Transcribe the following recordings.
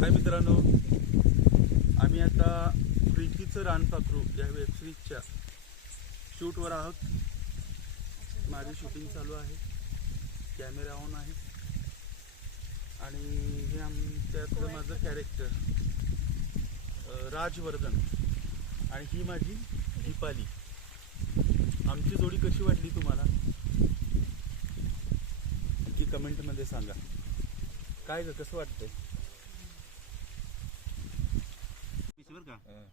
हाय मित्रांनो. आम्ही आता प्रीतीचं रानपाखरू या वेबसिरीजच्या शूटवर आहोत. माझी शूटिंग चालू आहे. कॅमेरा ऑन आहे. आणि हे आमच्यातलं माझं कॅरेक्टर राजवर्धन. आणि ही माझी दीपाली. आमची जोडी कशी वाटली तुम्हाला? ती कमेंटमध्ये सांगा. काय ग कसं वाटतंय? का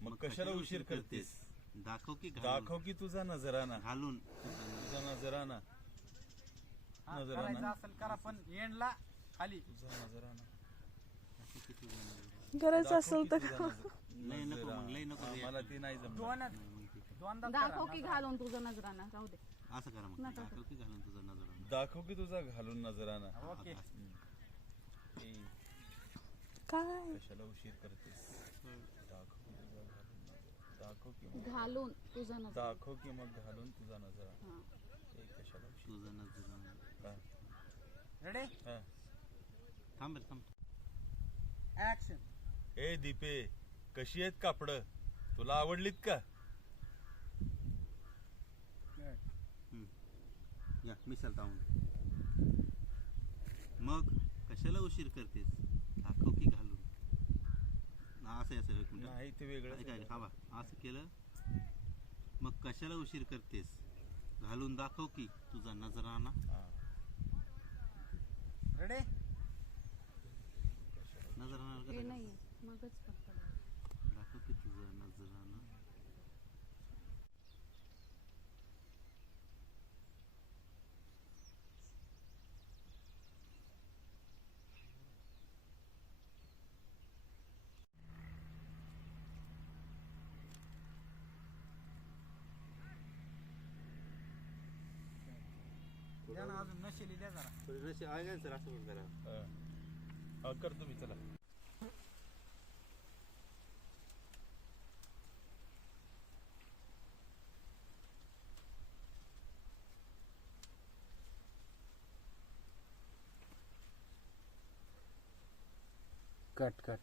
मग कशाला उशीर करतेस? दाखव की. दाखव की तुझा नजराना. घालून. तुझा नजराना. हा. करायचं असेल करा पण एंडला खाली. तुझा नजराना. करायचं दाखव असेल की तर तुझा नजर- लय नको नजरा. मग, लय नको हा. मला ती नाही जमणार. दोनच. दोनदा दाखव की. घालून तुझं नजराना. राहू दे. असं करा मग. दाखव की घालून तुझा नजर दाखव की तुझा घालून नजराना. ओके. ए, काय? कशाला उशीर करतेस? दाखव की तुझा घालून दाखव की मग. घालून तुझं नजर. दाखव की मग घालून तुझा नजरा. हा. कशाला उशीर तुझा नजर काय? रेडी हा. थांब रे थांब. ऍक्शन ए दीपे कशी आहेत कापड? तुला आवडलीत का? या मिसाल तावून मग कशाला उशीर करतेस? दाखव की घालून हा, असं आहे, असं आहे, एक मिनिट नाही ते वेगळं असं केलं मग कशाला उशीर करतेस? घालून दाखव की तुझा नजराना. रेडी नजराना मगच फक्त. दाखव की तुझा नजराना. द्या ना अजून नशेली द्या जरा. सर असं करा. हा, करतो मी चला. Cut cut.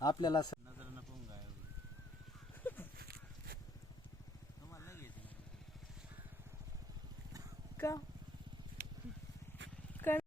आपल्याला नजराना पाहून गायब तुम्हाला नाही घ्यायचं. का?